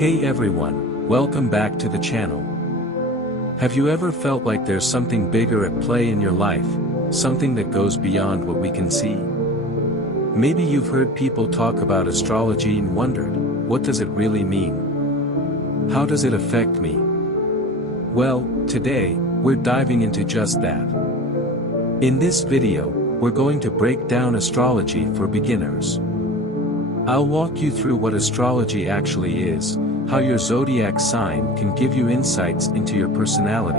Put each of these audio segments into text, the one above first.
Hey everyone, welcome back to the channel. Have you ever felt like there's something bigger at play in your life, something that goes beyond what we can see? Maybe you've heard people talk about astrology and wondered, what does it really mean? How does it affect me? Well, today, we're diving into just that. In this video, we're going to break down astrology for beginners. I'll walk you through what astrology actually is, how your zodiac sign can give you insights into your personality,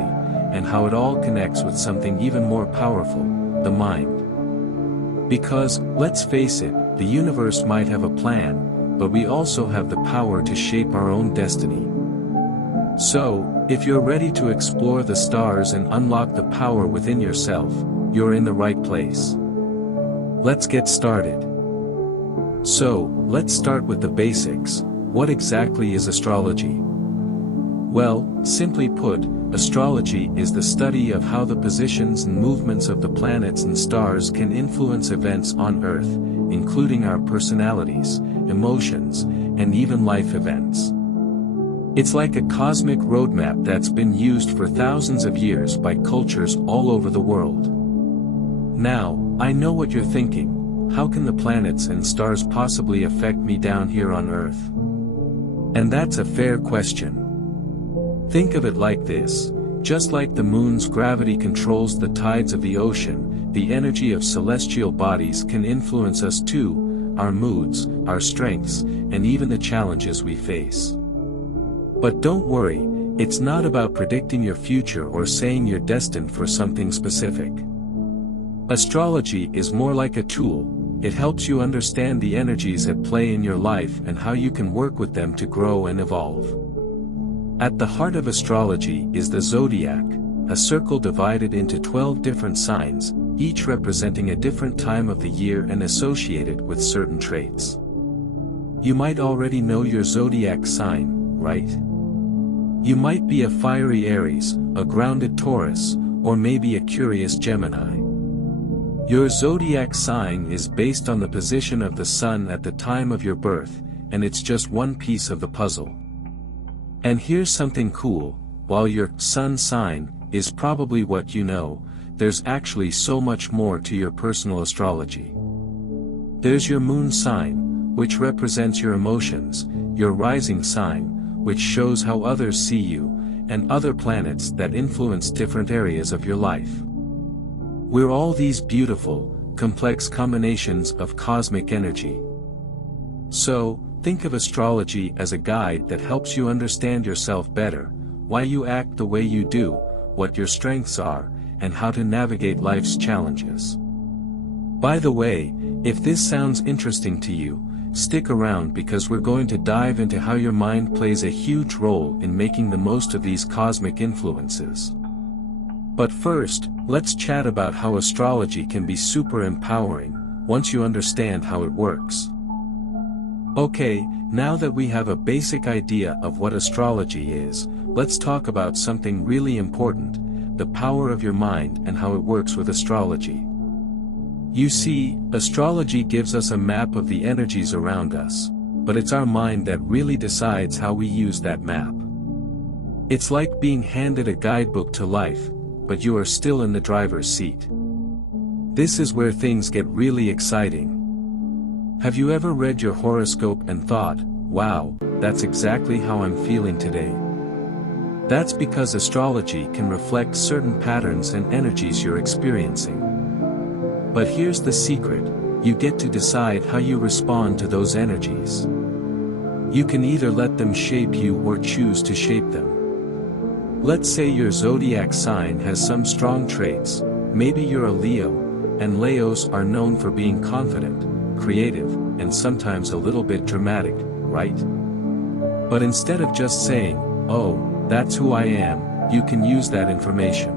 and how it all connects with something even more powerful, the mind. Because, let's face it, the universe might have a plan, but we also have the power to shape our own destiny. So, if you're ready to explore the stars and unlock the power within yourself, you're in the right place. Let's get started. So, let's start with the basics. What exactly is astrology? Well, simply put, astrology is the study of how the positions and movements of the planets and stars can influence events on Earth, including our personalities, emotions, and even life events. It's like a cosmic roadmap that's been used for thousands of years by cultures all over the world. Now, I know what you're thinking. How can the planets and stars possibly affect me down here on Earth? And that's a fair question. Think of it like this: just like the moon's gravity controls the tides of the ocean, the energy of celestial bodies can influence us too, our moods, our strengths, and even the challenges we face. But don't worry, it's not about predicting your future or saying you're destined for something specific. Astrology is more like a tool. It helps you understand the energies at play in your life and how you can work with them to grow and evolve. At the heart of astrology is the zodiac, a circle divided into 12 different signs, each representing a different time of the year and associated with certain traits. You might already know your zodiac sign, right? You might be a fiery Aries, a grounded Taurus, or maybe a curious Gemini. Your zodiac sign is based on the position of the sun at the time of your birth, and it's just one piece of the puzzle. And here's something cool: while your sun sign is probably what you know, there's actually so much more to your personal astrology. There's your moon sign, which represents your emotions, your rising sign, which shows how others see you, and other planets that influence different areas of your life. We're all these beautiful, complex combinations of cosmic energy. So, think of astrology as a guide that helps you understand yourself better, why you act the way you do, what your strengths are, and how to navigate life's challenges. By the way, if this sounds interesting to you, stick around because we're going to dive into how your mind plays a huge role in making the most of these cosmic influences. But first, let's chat about how astrology can be super empowering, once you understand how it works. Okay, now that we have a basic idea of what astrology is, let's talk about something really important: the power of your mind and how it works with astrology. You see, astrology gives us a map of the energies around us, but it's our mind that really decides how we use that map. It's like being handed a guidebook to life, but you are still in the driver's seat. This is where things get really exciting. Have you ever read your horoscope and thought, wow, that's exactly how I'm feeling today? That's because astrology can reflect certain patterns and energies you're experiencing. But here's the secret: you get to decide how you respond to those energies. You can either let them shape you or choose to shape them. Let's say your zodiac sign has some strong traits. Maybe you're a Leo, and Leos are known for being confident, creative, and sometimes a little bit dramatic, right? But instead of just saying, "Oh, that's who I am," you can use that information.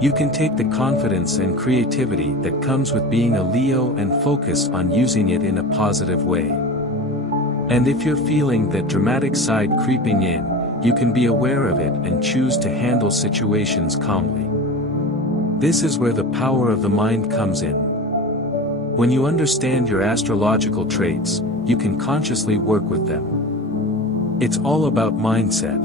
You can take the confidence and creativity that comes with being a Leo and focus on using it in a positive way. And if you're feeling that dramatic side creeping in, you can be aware of it and choose to handle situations calmly. This is where the power of the mind comes in. When you understand your astrological traits, you can consciously work with them. It's all about mindset.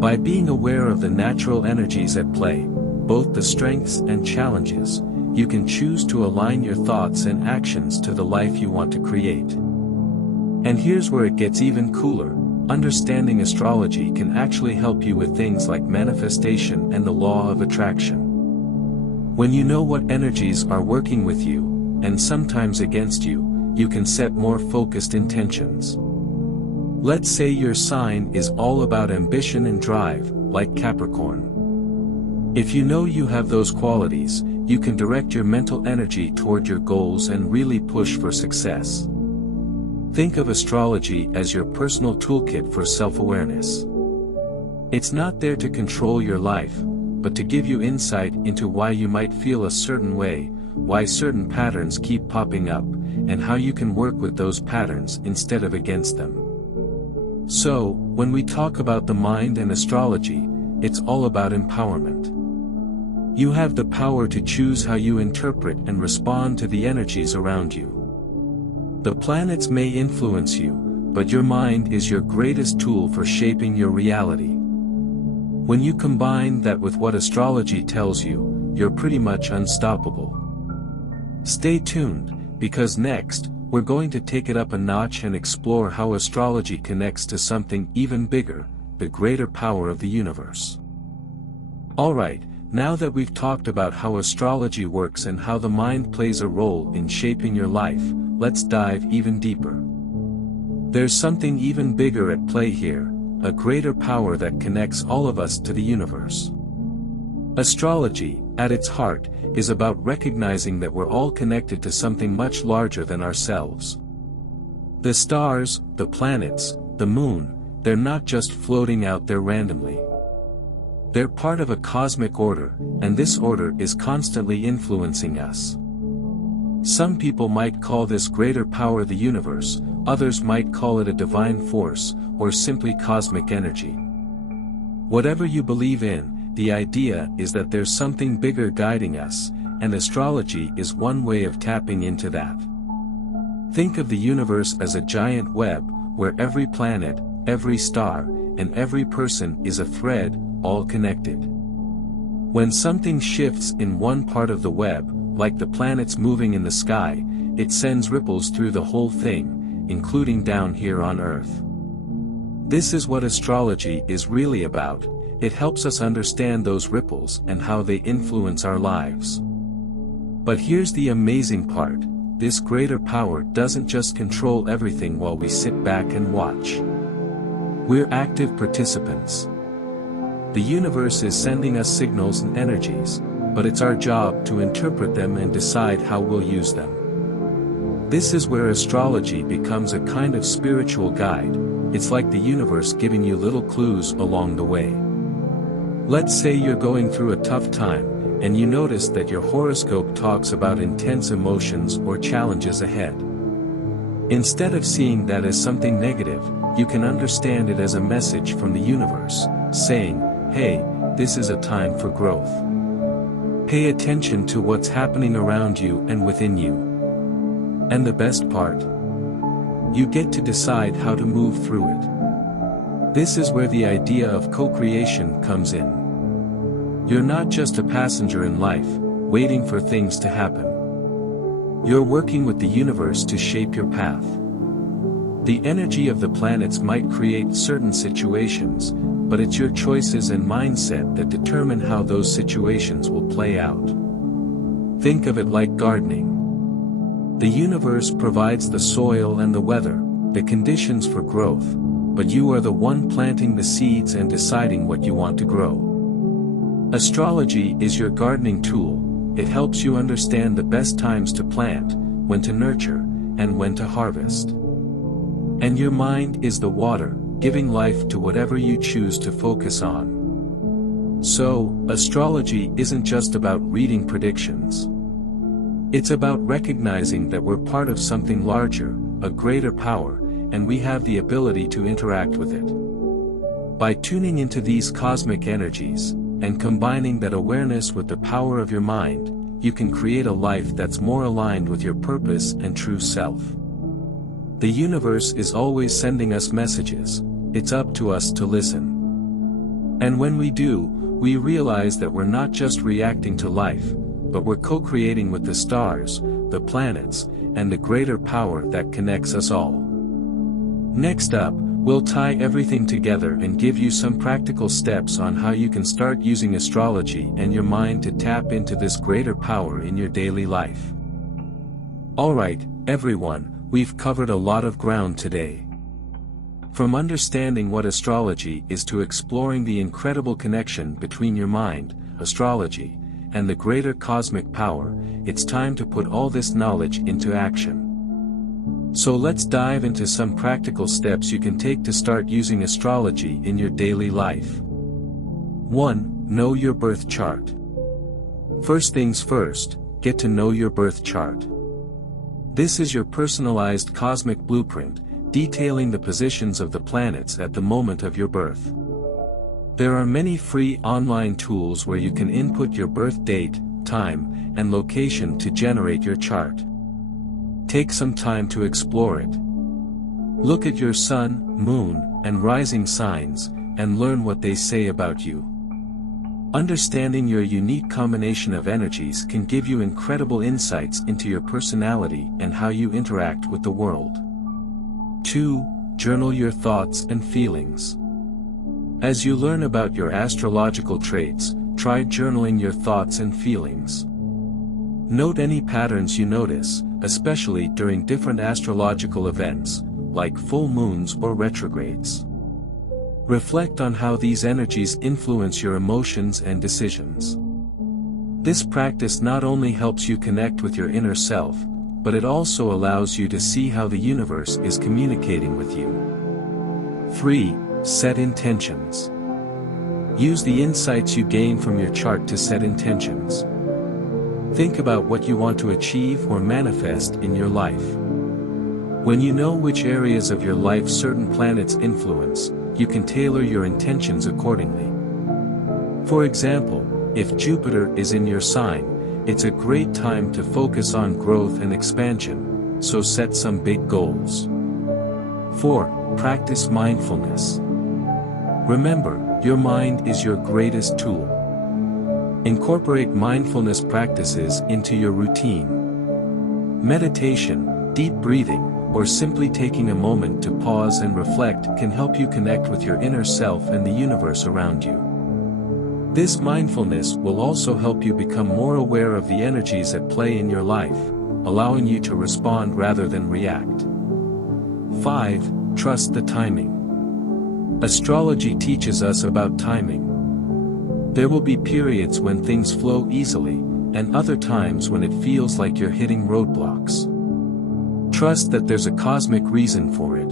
By being aware of the natural energies at play, both the strengths and challenges, you can choose to align your thoughts and actions to the life you want to create. And here's where it gets even cooler. Understanding astrology can actually help you with things like manifestation and the law of attraction. When you know what energies are working with you, and sometimes against you, you can set more focused intentions. Let's say your sign is all about ambition and drive, like Capricorn. If you know you have those qualities, you can direct your mental energy toward your goals and really push for success. Think of astrology as your personal toolkit for self-awareness. It's not there to control your life, but to give you insight into why you might feel a certain way, why certain patterns keep popping up, and how you can work with those patterns instead of against them. So, when we talk about the mind and astrology, it's all about empowerment. You have the power to choose how you interpret and respond to the energies around you. The planets may influence you, but your mind is your greatest tool for shaping your reality. When you combine that with what astrology tells you, you're pretty much unstoppable. Stay tuned, because next, we're going to take it up a notch and explore how astrology connects to something even bigger, the greater power of the universe. Alright, now that we've talked about how astrology works and how the mind plays a role in shaping your life, let's dive even deeper. There's something even bigger at play here, a greater power that connects all of us to the universe. Astrology, at its heart, is about recognizing that we're all connected to something much larger than ourselves. The stars, the planets, the moon, they're not just floating out there randomly. They're part of a cosmic order, and this order is constantly influencing us. Some people might call this greater power the universe, others might call it a divine force, or simply cosmic energy. Whatever you believe in, the idea is that there's something bigger guiding us, and astrology is one way of tapping into that. Think of the universe as a giant web, where every planet, every star, and every person is a thread, all connected. When something shifts in one part of the web, like the planets moving in the sky, it sends ripples through the whole thing, including down here on Earth. This is what astrology is really about. It helps us understand those ripples and how they influence our lives. But here's the amazing part, this greater power doesn't just control everything while we sit back and watch. We're active participants. The universe is sending us signals and energies, but it's our job to interpret them and decide how we'll use them. This is where astrology becomes a kind of spiritual guide. It's like the universe giving you little clues along the way. Let's say you're going through a tough time, and you notice that your horoscope talks about intense emotions or challenges ahead. Instead of seeing that as something negative, you can understand it as a message from the universe, saying, hey, this is a time for growth. Pay attention to what's happening around you and within you. And the best part? You get to decide how to move through it. This is where the idea of co-creation comes in. You're not just a passenger in life, waiting for things to happen. You're working with the universe to shape your path. The energy of the planets might create certain situations, but it's your choices and mindset that determine how those situations will play out. Think of it like gardening. The universe provides the soil and the weather, the conditions for growth, but you are the one planting the seeds and deciding what you want to grow. Astrology is your gardening tool. It helps you understand the best times to plant, when to nurture, and when to harvest. And your mind is the water, giving life to whatever you choose to focus on. So, astrology isn't just about reading predictions. It's about recognizing that we're part of something larger, a greater power, and we have the ability to interact with it. By tuning into these cosmic energies, and combining that awareness with the power of your mind, you can create a life that's more aligned with your purpose and true self. The universe is always sending us messages, it's up to us to listen. And when we do, we realize that we're not just reacting to life, but we're co-creating with the stars, the planets, and the greater power that connects us all. Next up, we'll tie everything together and give you some practical steps on how you can start using astrology and your mind to tap into this greater power in your daily life. Alright, everyone, we've covered a lot of ground today. From understanding what astrology is to exploring the incredible connection between your mind, astrology, and the greater cosmic power, it's time to put all this knowledge into action. So let's dive into some practical steps you can take to start using astrology in your daily life. 1. Know your birth chart. First things first, get to know your birth chart. This is your personalized cosmic blueprint, detailing the positions of the planets at the moment of your birth. There are many free online tools where you can input your birth date, time, and location to generate your chart. Take some time to explore it. Look at your sun, moon, and rising signs, and learn what they say about you. Understanding your unique combination of energies can give you incredible insights into your personality and how you interact with the world. 2. Journal your thoughts and feelings. As you learn about your astrological traits, try journaling your thoughts and feelings. Note any patterns you notice, especially during different astrological events, like full moons or retrogrades. Reflect on how these energies influence your emotions and decisions. This practice not only helps you connect with your inner self, but it also allows you to see how the universe is communicating with you. 3. Set intentions. Use the insights you gain from your chart to set intentions. Think about what you want to achieve or manifest in your life. When you know which areas of your life certain planets influence, you can tailor your intentions accordingly. For example, if Jupiter is in your sign, it's a great time to focus on growth and expansion, so set some big goals. 4. Practice mindfulness. Remember, your mind is your greatest tool. Incorporate mindfulness practices into your routine. Meditation, deep breathing, or simply taking a moment to pause and reflect can help you connect with your inner self and the universe around you. This mindfulness will also help you become more aware of the energies at play in your life, allowing you to respond rather than react. 5. Trust the timing. Astrology teaches us about timing. There will be periods when things flow easily, and other times when it feels like you're hitting roadblocks. Trust that there's a cosmic reason for it.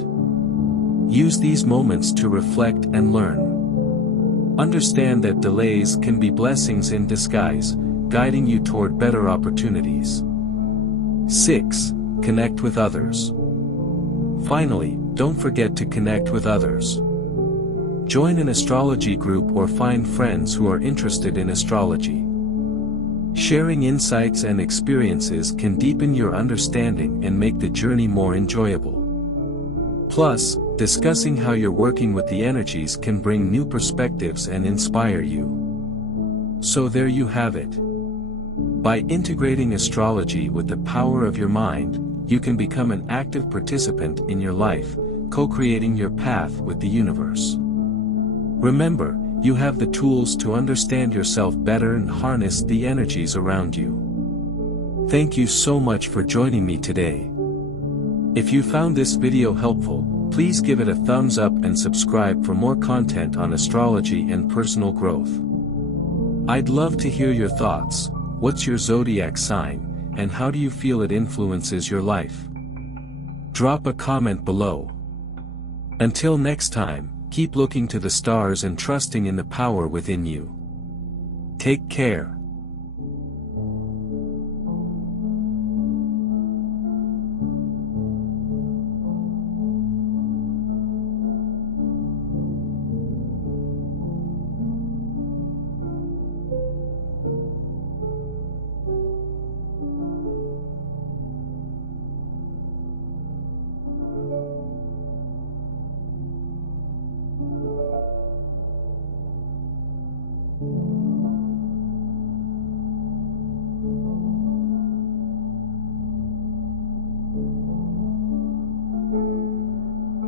Use these moments to reflect and learn. Understand that delays can be blessings in disguise, guiding you toward better opportunities. 6. Connect with others. Finally, don't forget to connect with others. Join an astrology group or find friends who are interested in astrology. Sharing insights and experiences can deepen your understanding and make the journey more enjoyable. Plus, discussing how you're working with the energies can bring new perspectives and inspire you. So there you have it. By integrating astrology with the power of your mind, you can become an active participant in your life, co-creating your path with the universe. Remember, you have the tools to understand yourself better and harness the energies around you. Thank you so much for joining me today. If you found this video helpful, please give it a thumbs up and subscribe for more content on astrology and personal growth. I'd love to hear your thoughts. What's your zodiac sign, and how do you feel it influences your life? Drop a comment below. Until next time, keep looking to the stars and trusting in the power within you. Take care.